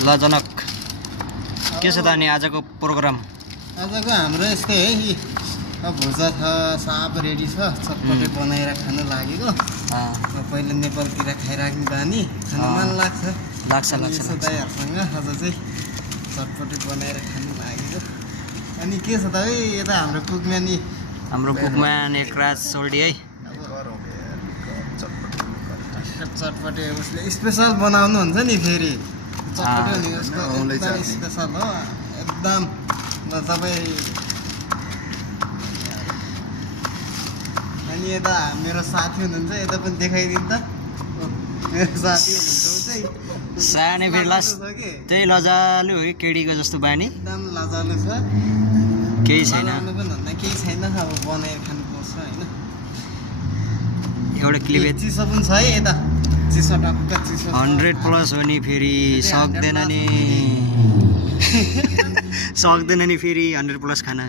ल जनक के छ त अनि आजको प्रोग्राम? आजको हाम्रो यस्तै है, अब भुजा छ, साप रेडी छ, चटपटे बनाएर खानु लागेको। पहिला नेपालतिर खाइराख्ने बानी, खानु मन लाग्छ दाइहरूसँग। आज चाहिँ चटपटे बनाएर खानु लागेको। अनि के छ त है यता हाम्रो कुकम्यान एकराज सोल्डी है। चटपटे उसले स्पेसल बनाउनुहुन्छ नि, फेरि चटपटे हुने उसको एकदम स्पेसल हो एकदम। ल तपाईँ अनि यता मेरो साथी हुनुहुन्छ, यता पनि देखाइदिनु त। मेरो साथी हुनुहुन्छ ऊ चाहिँ सानै फेरि लास्ट त्यही लजालु हो कि केडीको जस्तो बानी, एकदम लजालु छ। केही छैन, बनाउनु पनि भन्दा केही छैन, अब बनाएर खानुपर्छ होइन। एउटा क्लिपेज चिसो पनि छ है यता, चिसो टक्क चिसो 100+ हो नि, फेरि सक्दैन नि सक्दैन नि फेरि 100+ खाना।